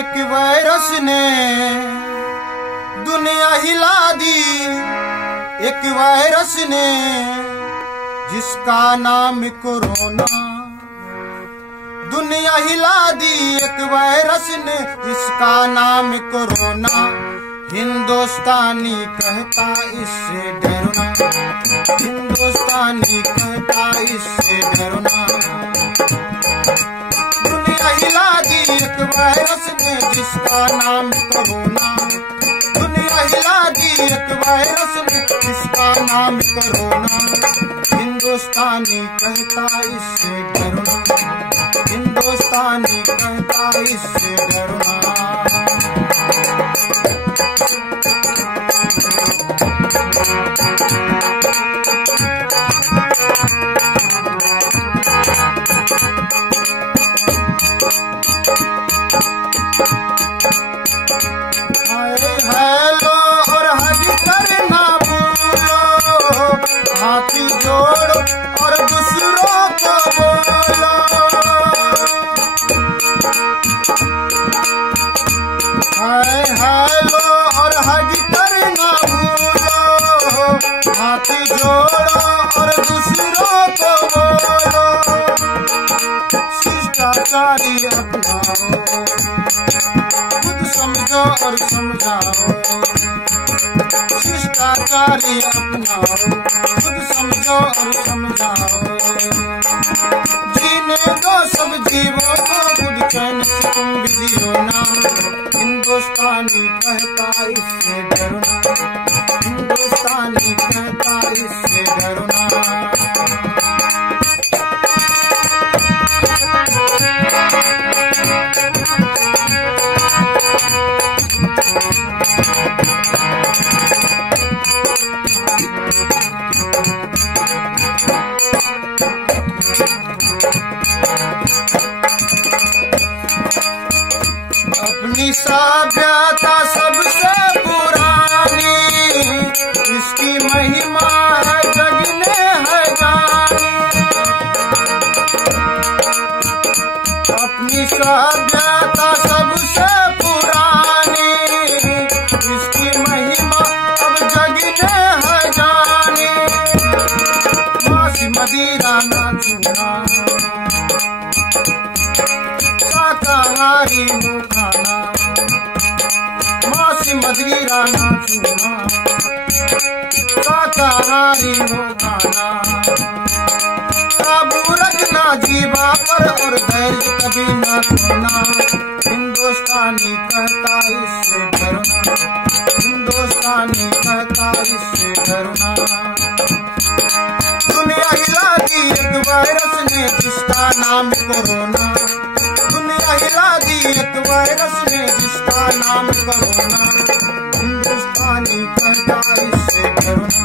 एक वायरस ने दुनिया हिला दी, एक वायरस ने जिसका नाम कोरोना दुनिया हिला दी। एक वायरस ने जिसका नाम कोरोना, हिंदुस्तानी कहता इससे डरो ना, हिंदुस्तानी कहता इससे डरो ना। दुनिया हिला दी एक वायरस ने जिसका नाम कोरोना, दुनिया हिला दी एक वायरस ने जिसका नाम कोरोना, हिंदुस्तानी कहता इससे डरो ना, हिंदुस्तानी कहता इससे डरो ना। हेलो और हज करना भूलो, हाथी जोड़ो और दूसरों को बोलो। हेलो और हज करना भूलो, हाथी जोड़ो और दूसरों को बोलो। शिष्टाचारी अपनाओ, खुद समझो और समझाओ। शिष्टाचारी अपनाओ, खुद समझो और समझाओ। जीने दो सब जीवों को, खुद चैन से तुम भी जियो ना। हिंदुस्तानी कहता इससे डरो ना, हिंदुस्तानी कहता इससे डरो ना। अपनी सभ्यता सबसे पुरानी, इसकी महिमा है जग ने है जानी। अपनी सभ्यता सबसे पुरानी, इसकी महिमा अब जग ने है जानी। मांस मदिरा ना छूना, शाकाहारी हो खाना। मांस मदिरा ना छूना, शाकाहारी हो खाना। काबू रखना जीवा पर और धैर्य कभी न खोना। हिंदुस्तानी कहता इससे डरो ना, हिंदुस्तानी कहता इससे डरो ना। दुनिया हिला दी एक वायरस ने जिसका नाम कोरोना, दुनिया हिला दी एक वायरस ने जिसका नाम कोरोना, हिंदुस्तानी कहता इससे डरो ना।